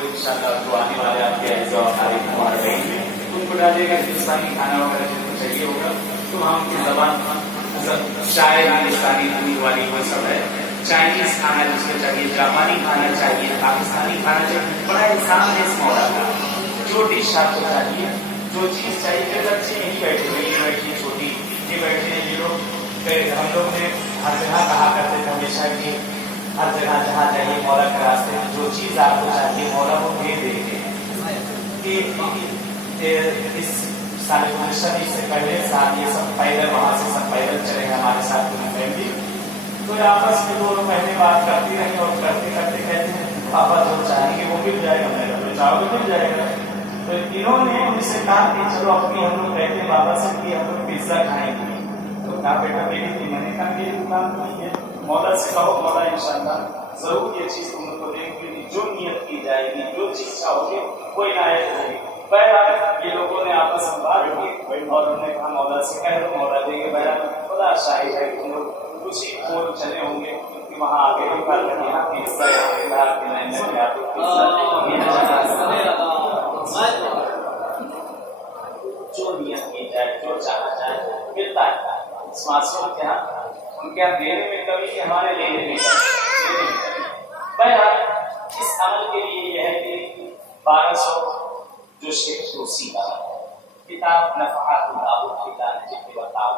वो इंशाल्लाह जो आने वाले आपके जो तारीख मुबारक में उनको डालिएगा, हिंदुस्तानी खाना वगैरह जिनको चाहिए होगा तो हम की जबान चाय हिंदुस्तानी दूध वाली वो सब है, चाइनीज खाना जिसको चाहिए, जापानी खाना चाहिए, पाकिस्तानी खाना चाहिए, बड़ा इंसान है इस मौला का। जो डिश आपको चाहिए, जो चीज चाहिए, फिर बच्चे यही बैठे हुए, ये बैठिए छोटी, ये बैठे हैं ये लोग। हम लोग ने हर जगह कहा करते थे हमेशा कि हर जगह जहाँ जाइए मौला के रास्ते में जो चीज आपको चाहिए मौला वो दे देंगे। इस साल शरीफ से पहले साथ ये सब पैदल वहाँ से सब पैदल चले हमारे साथ पूरी फैमिली, तो आपस में दोनों पहले बात करती रही और करते करते कहते हैं पापा जो चाहेंगे वो मिल जाएगा, मेरा जो चाहोगे मिल जाएगा। तो इन्होंने उनसे कहा कि चलो अपनी हम लोग कहते हैं बाबा से कि हम लोग पिज्जा खाएंगे, तो कहा बेटा मेरी थी, मैंने कहा मेरी दुकान नहीं है, मौला से कहो मौला इंशाल्लाह जरूर ये चीज तुम लोग को देंगे, जो नियत की जाएगी जो चीज चाहोगे वो इनायत होगी। बहरहाल ये लोगों ने आपस में बात की और उन्होंने कहा मौला से कह दो मौला देंगे। बहरहाल खुदा शाहिद है तुम लोग कुछ ही फोन चले होंगे कि वहाँ आके हम कर रहे हैं आपकी हिस्सा जो नियत की जाए जो चाहा जाए मिलता है। इस मासूम के यहाँ उनके यहाँ देने में कभी कि हमारे लेने में बहरहाल इस अमल के लिए यह है कि 1200 जो शेख तूसी का किताब नफ़हातुल आबूद जिसमें बताओ